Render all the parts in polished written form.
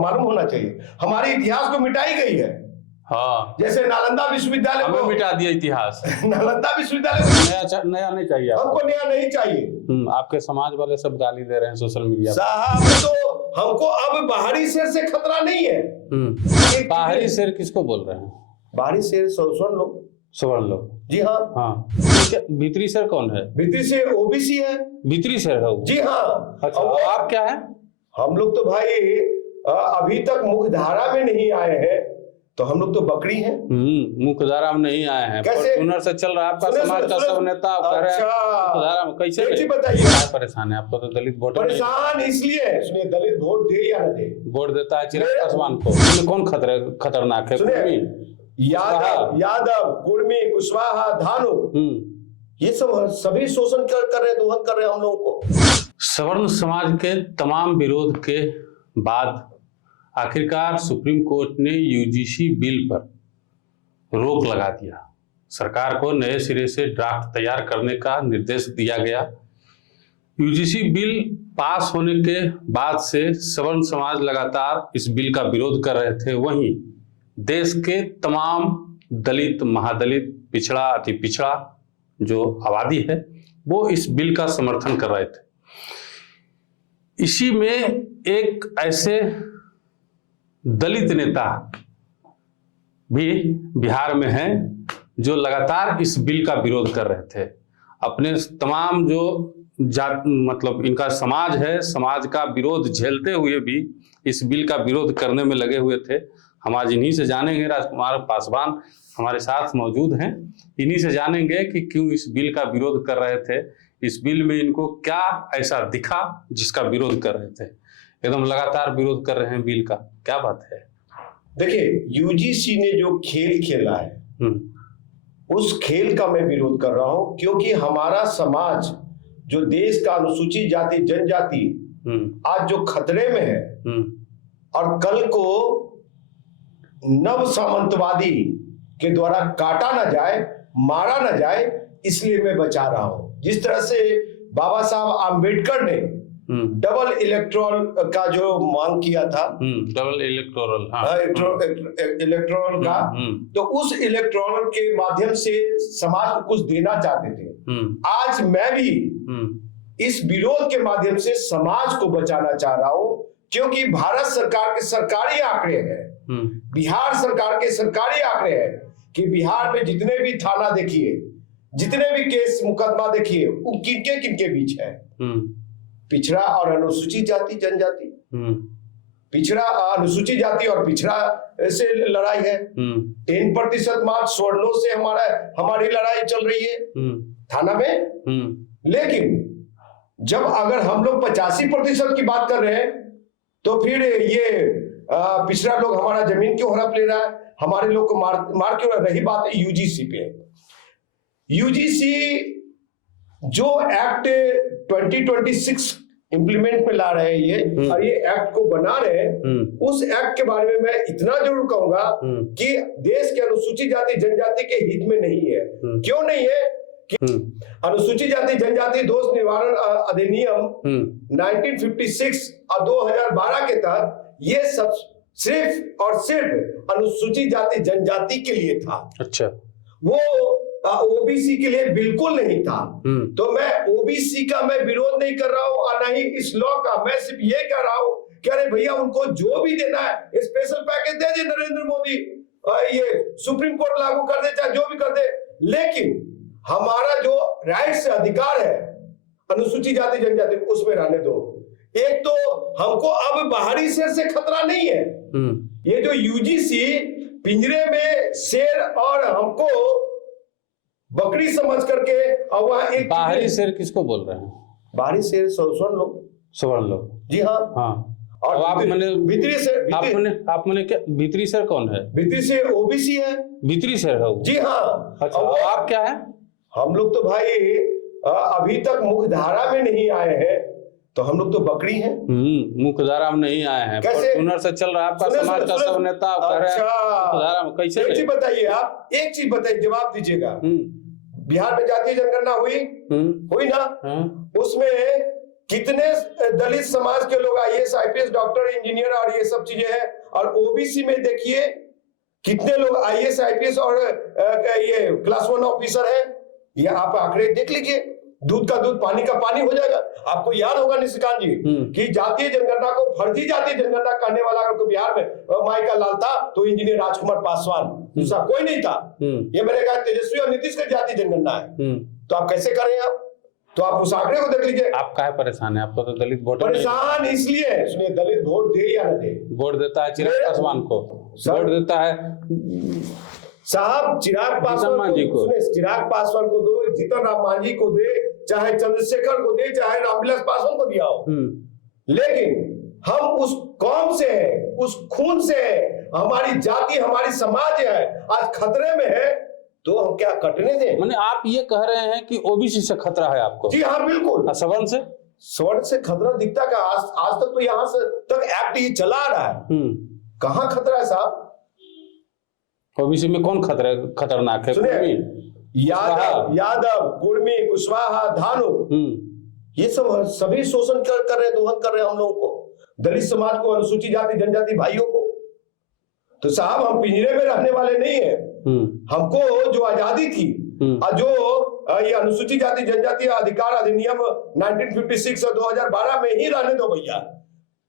मालूम होना चाहिए। हमारे इतिहास को मिटाई गई है। हाँ, जैसे नालंदा विश्वविद्यालय हमें को मिटा दिया इतिहास। नालंदा विश्वविद्यालय को नया नहीं चाहिए आपको। हमको नया नहीं चाहिए। आपके समाज वाले सब गाली दे रहे हैं सोशल मीडिया पर। साहब तो हमको अब बाहरी शेर से खतरा नहीं है। बाहरी शेर किसको बोल रहे हैं? बाहरी शेर सवर्ण लोग। सवर्ण लोग, जी हाँ। हाँ, भीतरी शेर कौन है? भीतरी से ओबीसी है। भीतरी शेर है वो? जी हाँ। अच्छा, आप क्या है? हम लोग तो भाई अभी तक मुख्य धारा में नहीं आए हैं, तो हम लोग तो बकरी हैं। मुख्य धारा में नहीं आए हैं। कैसे? फॉर्च्यूनर से चल रहा है आपका समाज का सब नेता। अच्छा, धारा में कैसे? एक बताइए, परेशान है आपको तो दलित वोट? परेशान इसलिए सुनिए, दलित वोट दे या न दे, वोट देता है चिराग पासवान को। कौन खतरनाक है? यादव, कुर्मी, कुशवाहा, धानु, ये सब सभी शोषण कर रहे, दोहन कर रहे हैं हम लोगों को। सवर्ण समाज के तमाम विरोध के बाद आखिरकार सुप्रीम कोर्ट ने यूजीसी बिल पर रोक लगा दिया। सरकार को नए सिरे से ड्राफ्ट तैयार करने का निर्देश दिया गया। यूजीसी बिल पास होने के बाद से सवर्ण समाज लगातार इस बिल का विरोध कर रहे थे। वहीं देश के तमाम दलित, महादलित, पिछड़ा, अति पिछड़ा जो आबादी है वो इस बिल का समर्थन कर रहे थे। इसी में एक ऐसे दलित नेता भी बिहार में हैं जो लगातार इस बिल का विरोध कर रहे थे। अपने तमाम जो जात, मतलब इनका समाज है, समाज का विरोध झेलते हुए भी इस बिल का विरोध करने में लगे हुए थे। हम आज इन्हीं से जानेंगे, राजकुमार पासवान हमारे साथ मौजूद हैं, इन्हीं से जानेंगे कि क्यों इस बिल का विरोध कर रहे थे। इस बिल में इनको क्या ऐसा दिखा जिसका विरोध कर रहे थे? एकदम लगातार विरोध कर रहे हैं बिल का, क्या बात है? देखिए, यूजीसी ने जो खेल खेला है उस खेल का मैं विरोध कर रहा हूं, क्योंकि हमारा समाज जो देश का अनुसूचित जाति जनजाति आज जो खतरे में है और कल को नव सामंतवादी के द्वारा काटा ना जाए, मारा ना जाए, इसलिए मैं बचा रहा हूं। जिस तरह से बाबा साहब आम्बेडकर ने डबल इलेक्ट्रोल का जो मांग किया था, डबल इलेक्टोरल, इलेक्ट्रोल का, तो उस इलेक्ट्रोल के माध्यम से समाज को कुछ देना चाहते थे। आज मैं भी इस विरोध के माध्यम से समाज को बचाना चाह रहा हूं, क्योंकि भारत सरकार के सरकारी आंकड़े हैं, बिहार सरकार के सरकारी आंकड़े हैं कि बिहार में जितने भी थाना देखिए, जितने भी केस मुकदमा देखिए, वो किनके किनके बीच है? पिछड़ा और अनुसूचित जाति जनजाति, पिछड़ा, अनुसूचित जाति और पिछड़ा से लड़ाई है। 10% मार्क्स स्वर्णों से हमारी लड़ाई चल रही है थाना में। लेकिन जब अगर हम लोग 85% की बात कर रहे हैं, तो फिर ये पिछड़ा लोग हमारा जमीन क्यों हड़प ले रहा है, हमारे लोग को मार क्यों? रही बात है यूजीसी पे, यूजीसी जो एक्ट 2026 इंप्लीमेंट में ला रहे हैं ये, और ये एक्ट को बना रहे हैं, उस एक्ट के बारे में मैं इतना जरूर कहूंगा कि देश के अनुसूचित जाति जनजाति के हित में नहीं है। क्यों नहीं है? कि अनुसूचित जाति जनजाति दोष निवारण अधिनियम 1956 और 2012 के तहत ये सब सिर्फ और सिर्फ अनुसूचित जाति जनजाति के लिए था। अच्छा, वो ओबीसी के लिए बिल्कुल नहीं था। तो मैं ओबीसी का मैं विरोध नहीं कर रहा हूं और नहीं इस लॉ का, मैं सिर्फ ये कह रहा हूं कि अरे भैया, उनको जो भी देना है स्पेशल पैकेज दे दे नरेंद्र मोदी, ये सुप्रीम कोर्ट लागू कर दे, चाहे जो भी कर दे, लेकिन हमारा जो राइट से अधिकार है अनुसूचित जाति जनजाति, उसमें रहने दो। एक तो हमको अब बाहरी शेर से खतरा नहीं है। ये जो यूजीसी पिंजरे में शेर और हमको बकरी समझ करके, और वहां एक बाहरी शेर किसको बोल रहे हैं? बाहरी शेर सवर्ण लोग। सवर्ण लोग, जी हाँ। और आप भीतरी शेर, आप मैंने क्या, भीतरी शेर कौन है? भीतरी शेर ओबीसी है। भीतरी शेर है वो? जी हाँ। अच्छा, आप क्या है? हम लोग तो भाई अभी तक मुख्य धारा में नहीं आए हैं, तो हम लोग तो बकरी हैं। मुख्य धारा में नहीं आए हैं। कैसे? फॉर्च्यूनर से चल रहा है आपका समाज का सब नेता। अच्छा, कैसे? एक चीज बताइए, आप एक चीज बताइए, जवाब दीजिएगा। बिहार में जातीय जनगणना हुई ना? उसमें कितने दलित समाज के लोग आईएएस, आईपीएस, डॉक्टर, इंजीनियर और ये सब चीजें हैं। और ओबीसी में देखिए कितने लोग आईएएस, आईपीएस और ये क्लास 1 ऑफिसर हैं। ये आप आंकड़े देख लीजिए, दूध का दूध पानी का पानी हो जाएगा। आपको याद होगा निशिकांत जी कि जातीय जनगणना को फर्जी जातीय जनगणना करने वाला अगर बिहार में माइका लाल था तो इंजीनियर राजकुमार पासवान, दूसरा कोई नहीं था। ये मैंने कहा तेजस्वी और नीतीश की जातीय जनगणना है, तो आप कैसे करें? आप तो आप उस आंकड़े को देख लीजिए। आप काहे परेशान है? आपको तो दलित वोट परेशान इसलिए, सुनिए, दलित वोट दे या न दे, वोट देता है चिराग पासवान को, वोट देता है साहब चिराग पासवान को, चिराग पासवान को दो, जीतन राम मांझी को दे, चाहे चंद्रशेखर को दे, चाहे रामविलास पासवान को दिया हो, लेकिन हम उस कौम से हैं, उस खून से हैं, हमारी जाति, हमारी समाज है आज खतरे में है, तो हम क्या कटने दें? माने आप ये कह रहे हैं कि ओबीसी से खतरा है आपको? जी हाँ, बिल्कुल। सवर्ण से? सवर्ण से खतरा दिखता का? आज तक तो यहाँ से तक एक्ट ये चला आ रहा है, कहाँ खतरा है साहब? ओबीसी में कौन खतरनाक है? यादव, कुर्मी, कुशवाहा, धानु, ये सब सभी शोषण कर रहे हैं, दोहन कर रहे हैं हम लोगों को, दलित समाज को, अनुसूचित जाति जनजाति भाइयों को। तो साहब हम पिंजरे में रहने वाले नहीं है। हमको जो आजादी थी, जो ये अनुसूचित जाति जनजाति अधिकार अधिनियम 1956 और 2012 में ही रहने दो भैया।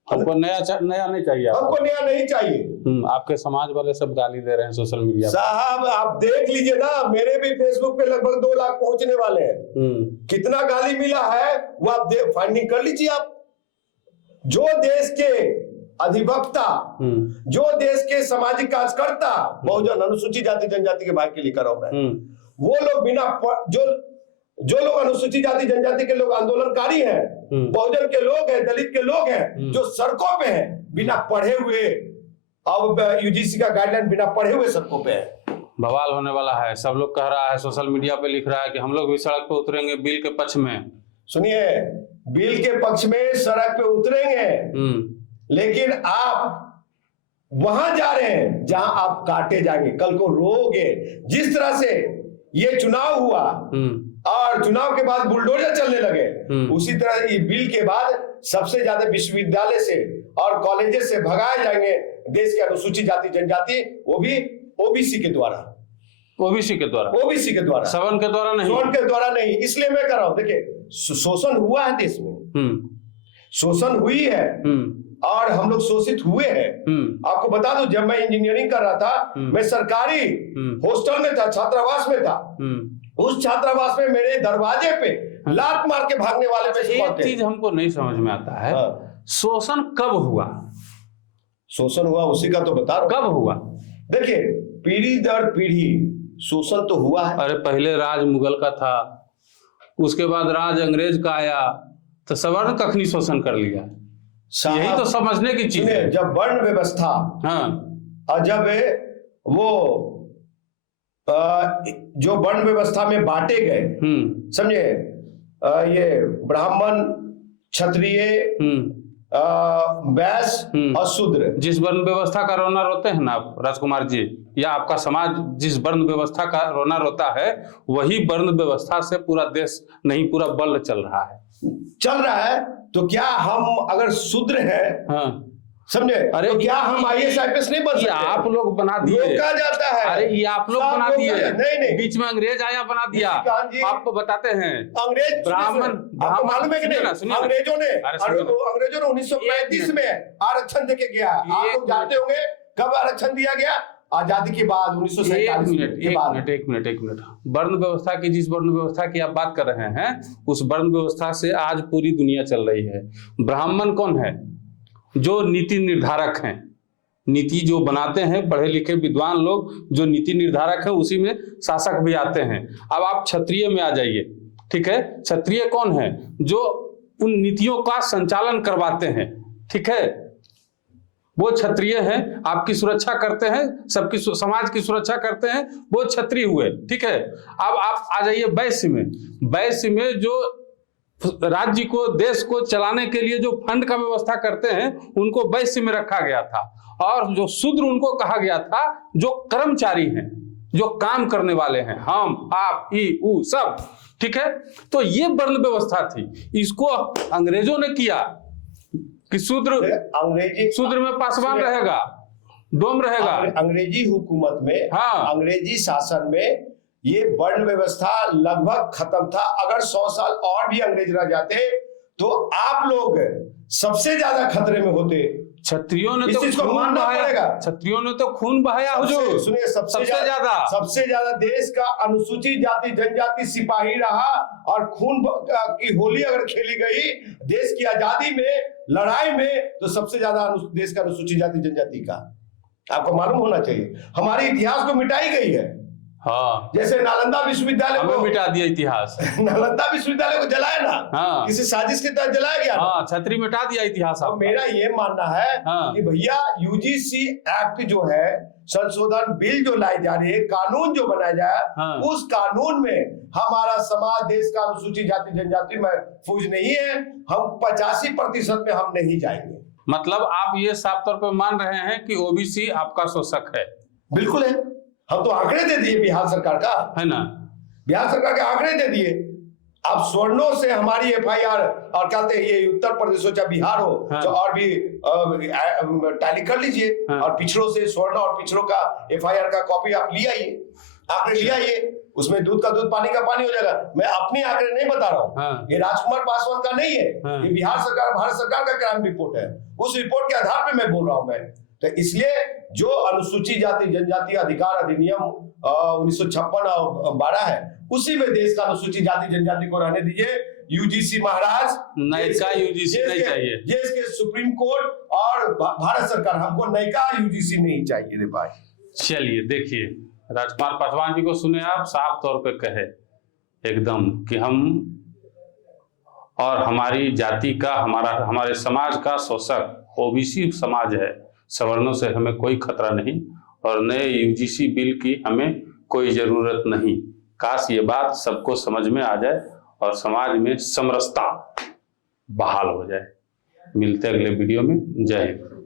हमको नया नहीं चाहिए, हमको नया नहीं चाहिए। आपके समाज वाले सब गाली दे रहे हैं सोशल मीडिया पर। साहब आप देख लीजिए ना, मेरे भी फेसबुक पे लगभग 2 लाख पहुंचने वाले हैं। कितना गाली मिला है वो आप फाइंडिंग कर लीजिए। आप जो देश के अधिवक्ता, जो देश के सामाजिक कार्यकर्ता बहुजन अनुसूचित जाति जनजाति के भाई के लिए कर रहा हूं, वो लोग बिना जो लोग अनुसूचित जाति जनजाति के लोग आंदोलनकारी हैं, बहुजन के लोग हैं, दलित के लोग हैं, जो सड़कों पे हैं बिना पढ़े हुए, अब यूजीसी का गाइडलाइन बिना पढ़े हुए सड़कों पे है। बवाल होने वाला है। सब लोग कह रहा है, सोशल मीडिया पे लिख रहा है कि हम लोग भी सड़क पे उतरेंगे बिल के पक्ष में। सुनिए, बिल के पक्ष में सड़क पे उतरेंगे, लेकिन आप वहां जा रहे हैं जहां आप काटे जाएंगे, कल को रोगे। जिस तरह से ये चुनाव हुआ और चुनाव के बाद बुलडोजर चलने लगे, उसी तरह ये बिल के बाद सबसे ज्यादा विश्वविद्यालय से और कॉलेजेस से भगाए जाएंगे देश के अनुसूचित जाति जनजाति, वो भी ओबीसी के द्वारा। ओबीसी के द्वारा? ओबीसी के द्वारा, सवर्ण के द्वारा नहीं। सवर्ण के द्वारा नहीं। इसलिए मैं कह रहा हूं, देखिए शोषण हुआ है देश में, शोषण हुई है और हम लोग शोषित हुए हैं। आपको बता दूं, जब मैं इंजीनियरिंग कर रहा था, मैं सरकारी हॉस्टल में था, छात्रावास में था। उस छात्रावास में मेरे दरवाजे पे लात मार के भागने वाले पे एक चीज हमको नहीं समझ में आता है, शोषण कब हुआ? शोषण हुआ उसी का तो बता रहा हूं। कब हुआ? देखिए, पीढ़ी दर पीढ़ी शोषण तो हुआ है। अरे पहले राज मुगल का था, उसके बाद राज अंग्रेज का आया, तो सवर्ण कखनी शोषण कर लिया? यही तो समझने की चीज है। जब वर्ण व्यवस्था, और जब वो जो वर्ण व्यवस्था में बांटे गए, समझे, ये ब्राह्मण, क्षत्रिय, वैश्य और शूद्र, जिस वर्ण व्यवस्था का रोना रोते हैं ना आप राजकुमार जी, या आपका समाज जिस वर्ण व्यवस्था का रोना रोता है, वही वर्ण व्यवस्था से पूरा देश नहीं, पूरा बल चल रहा है। तो क्या हम अगर शूद्र हैं, समझे, अरे तो क्या हम आईएएस आईपीएस नहीं बन सकते? आप लोग बना दिए, रोका जाता है। अरे ये आप लोग बना दिए, नहीं, बीच में अंग्रेज आया बना दिया। आपको बताते हैं, अंग्रेज ब्राह्मण मालूम है कि नहीं, अंग्रेजों ने 1935 में आरक्षण देके गया। आप लोग जानते होंगे कब आरक्षण दिया गया? आजादी के बाद 1947 एक मिनट। वर्ण व्यवस्था की, जिस वर्ण व्यवस्था की आप बात कर रहे हैं, उस वर्ण व्यवस्था से आज पूरी दुनिया चल रही है। ब्राह्मण कौन है? जो नीति निर्धारक हैं, नीति जो बनाते हैं, पढ़े लिखे विद्वान लोग जो नीति निर्धारक हैं, उसी में शासक भी आते हैं। अब आप क्षत्रिय में आ जाइए, ठीक है। क्षत्रिय कौन है? जो उन नीतियों का संचालन करवाते हैं, ठीक है, वो क्षत्रिय हैं, आपकी सुरक्षा करते हैं, सबकी समाज की सुरक्षा करते हैं, वो क्षत्रिय हुए, ठीक है। अब आप आ जाइए वैश्य में। वैश्य में जो राज्य को, देश को चलाने के लिए जो फंड का व्यवस्था करते हैं, उनको वैश्य में रखा गया था। और जो शूद्र उनको कहा गया था, जो कर्मचारी हैं, जो काम करने वाले हैं, हम, आप, ई, ऊ सब, ठीक है, तो ये वर्ण व्यवस्था थी। इसको अंग्रेजों ने किया कि शूद्र में पासवान रहेगा, डोम रहेगा। अंग्रेजी हुकूमत में, हाँ, अंग्रेजी शासन में ये वर्ण व्यवस्था लगभग खत्म था। अगर 100 साल और भी अंग्रेज रह जाते तो आप लोग सबसे ज्यादा खतरे में होते। क्षत्रियों ने तो खून बहाया, क्षत्रियों ने तो खून बहाया हुजूर। सुनिए, सबसे ज्यादा देश का अनुसूचित जाति जनजाति सिपाही रहा, और खून की होली अगर खेली गई देश की आजादी में, लड़ाई में, तो सबसे ज्यादा देश का अनुसूचित जाति जनजाति का। आपको मालूम होना चाहिए, हमारे इतिहास को मिटाई गई है। हाँ, जैसे नालंदा विश्वविद्यालय को मिटा दिया इतिहास। नालंदा विश्वविद्यालय को जलाया ना, हाँ, किसी साजिश के तहत जलाया गया। हाँ, छतरी मिटा दिया इतिहास। अब मेरा ये मानना है, हाँ, कि भैया यूजीसी एक्ट जो है, संशोधन बिल जो लाई जा रही है, कानून जो बनाया जाए, हाँ, उस कानून में हमारा समाज, देश का अनुसूचित जाति जनजाति में फौज नहीं है। हम 85% में हम नहीं जाएंगे। मतलब आप ये साफ तौर पर मान रहे हैं कि ओबीसी आपका शोषक है? बिल्कुल है। हम तो आंकड़े दे दिए बिहार सरकार का, है ना, बिहार सरकार के आंकड़े दे दिए। अब स्वर्णों से हमारी एफआईआर, और कहते हैं ये उत्तर प्रदेश हो चाहे बिहार हो, हाँ, तो और भी टैली कर लीजिए, हाँ, और पिछड़ों से स्वर्ण और पिछड़ों का एफआईआर का कॉपी आप ले आइए, आंकड़े ले आइए, उसमें दूध का दूध पानी का पानी हो जाएगा। मैं अपने आंकड़े नहीं बता रहा हूँ, हाँ, ये राजकुमार पासवान का नहीं है, हाँ, ये बिहार सरकार, भारत सरकार का क्राइम रिपोर्ट है। उस रिपोर्ट के आधार पे मैं बोल रहा हूँ। मैं तो इसलिए जो अनुसूचित जाति जनजाति अधिकार अधिनियम 1956 और 12 है, उसी में देश का अनुसूचित जाति जनजाति को रहने दीजिए। यूजीसी महाराज, नयका यूजीसी नहीं चाहिए। देश के सुप्रीम कोर्ट और भारत सरकार, हमको नयका यूजीसी नहीं चाहिए रे भाई। चलिए देखिए, राजकुमार पासवान जी को सुने आप, साफ तौर पे कहे एकदम कि हम और हमारी जाति का, हमारे समाज का शोषक ओबीसी समाज है, सवर्णों से हमें कोई खतरा नहीं, और नए यूजीसी बिल की हमें कोई जरूरत नहीं। काश ये बात सबको समझ में आ जाए और समाज में समरसता बहाल हो जाए। मिलते अगले वीडियो में। जय हिंद।